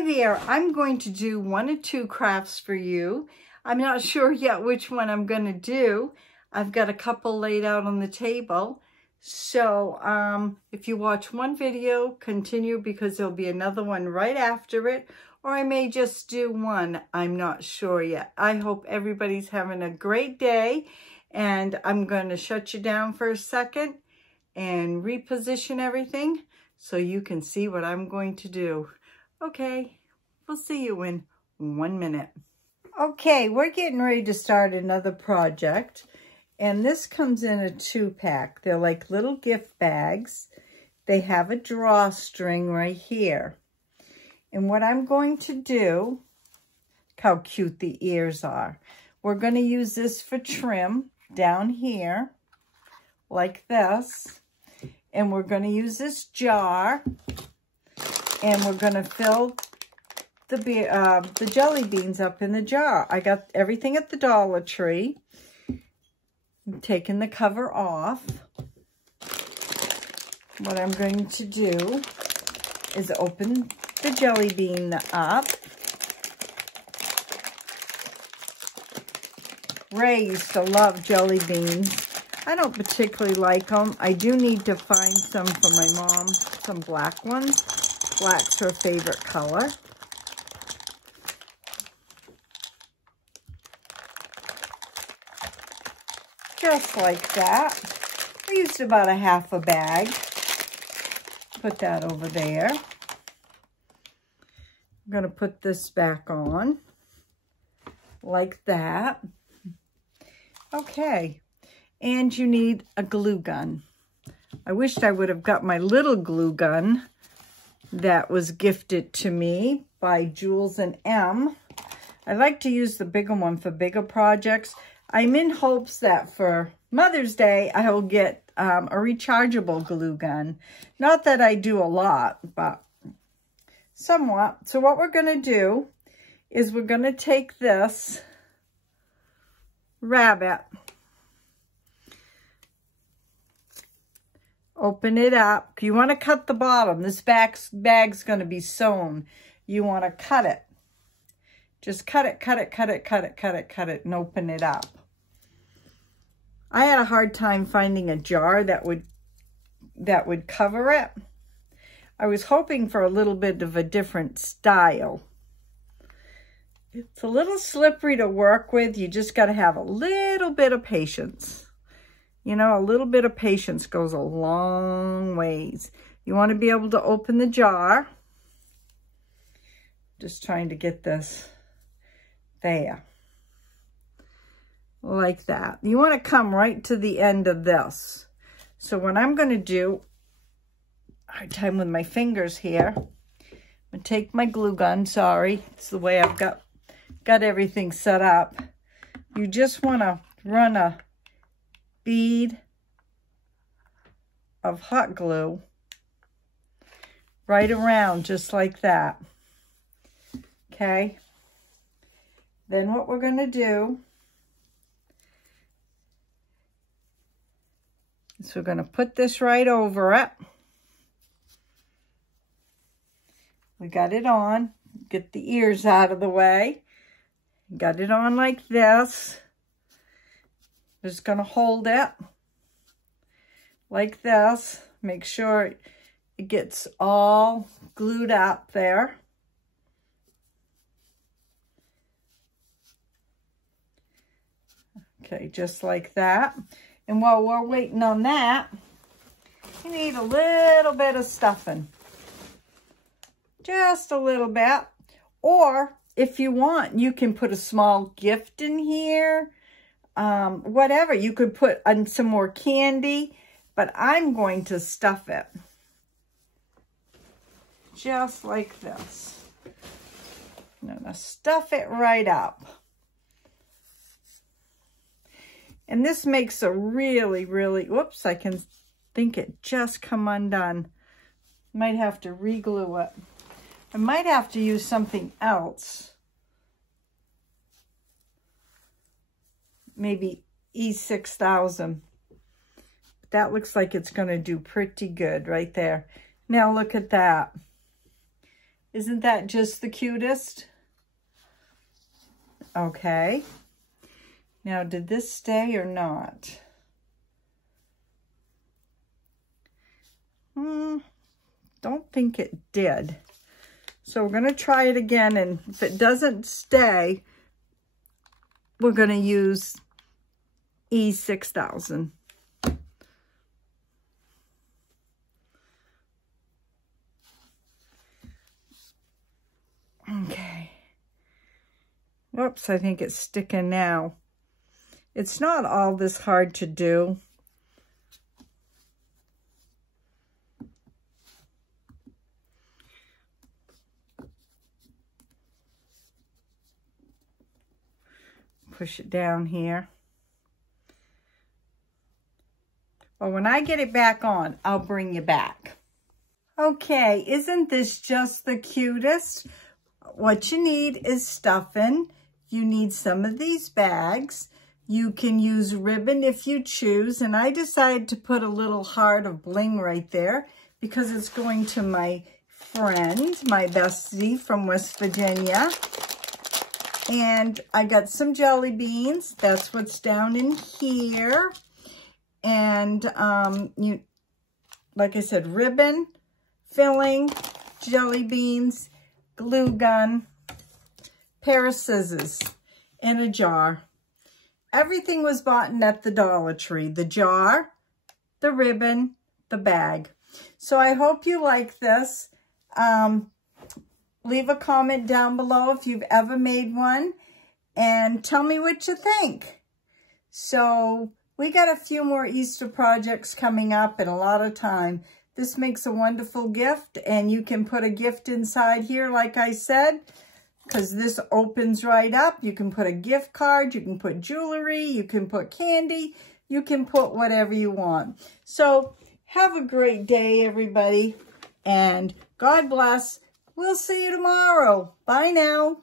Hi there, I'm going to do 1 or 2 crafts for you. I'm not sure yet which one I'm going to do. I've got a couple laid out on the table. So if you watch one video, continue because there'll be another one right after it. Or I may just do one. I'm not sure yet. I hope everybody's having a great day. And I'm going to shut you down for a second and reposition everything so you can see what I'm going to do. Okay, we'll see you in 1 minute. Okay, we're getting ready to start another project. And this comes in a 2-pack. They're like little gift bags. They have a drawstring right here. And what I'm going to do, look how cute the ears are. We're going to use this for trim down here, like this. And we're going to use this jar. And we're going to fill the jelly beans up in the jar. I got everything at the Dollar Tree. I'm taking the cover off. What I'm going to do is open the jelly bean up. Ray used to love jelly beans. I don't particularly like them. I do need to find some for my mom, some black ones. Black's her favorite color. Just like that. I used about a half a bag. Put that over there. I'm going to put this back on. Like that. Okay. And you need a glue gun. I wished I would have got my little glue gun that was gifted to me by Jules and M. I like to use the bigger one for bigger projects. I'm in hopes that for Mother's Day, I will get a rechargeable glue gun. Not that I do a lot, but somewhat. So what we're going to do is we're going to take this rabbit, open it up. You want to cut the bottom. This bag's going to be sewn. You want to cut it. Just cut it, cut it, cut it, cut it, cut it, cut it, and open it up. I had a hard time finding a jar that would cover it. I was hoping for a little bit of a different style. It's a little slippery to work with. You just got to have a little bit of patience. You know, a little bit of patience goes a long ways. You want to be able to open the jar. Just trying to get this there. Like that. You want to come right to the end of this. So what I'm going to do, hard time with my fingers here. I'm going to take my glue gun. Sorry, it's the way I've got everything set up. You just want to run a bead of hot glue right around, just like that. Okay. Then what we're going to do is we're going to put this right over it. We got it on. Get the ears out of the way. Got it on like this. Just going to hold it like this. Make sure it gets all glued up there. Okay, just like that. And while we're waiting on that, you need a little bit of stuffing. Just a little bit. Or if you want, you can put a small gift in here. Whatever. You could put on some more candy. But I'm going to stuff it. Just like this. I'm going to stuff it right up. And this makes a really, really, whoops, I can think it just come undone. Might have to re-glue it. I might have to use something else. Maybe E6000. That looks like it's going to do pretty good right there. Now look at that. Isn't that just the cutest? Okay. Now, did this stay or not? Don't think it did. So we're going to try it again, and if it doesn't stay, we're going to use E6000. Okay. Whoops, I think it's sticking now. It's not all this hard to do. Push it down here. Well, when I get it back on, I'll bring you back. Okay, isn't this just the cutest? What you need is stuffing. You need some of these bags. You can use ribbon if you choose. And I decided to put a little heart of bling right there because it's going to my friend, my bestie from West Virginia. And I got some jelly beans. That's what's down in here. And like I said, ribbon, filling, jelly beans, glue gun, pair of scissors, and a jar. Everything was bought at the Dollar Tree. The jar, the ribbon, the bag. So I hope you like this. Leave a comment down below if you've ever made one and tell me what you think. So we got a few more Easter projects coming up and a lot of time. This makes a wonderful gift, and you can put a gift inside here, like I said, because this opens right up. You can put a gift card, you can put jewelry, you can put candy, you can put whatever you want. So have a great day, everybody, and God bless. We'll see you tomorrow. Bye now.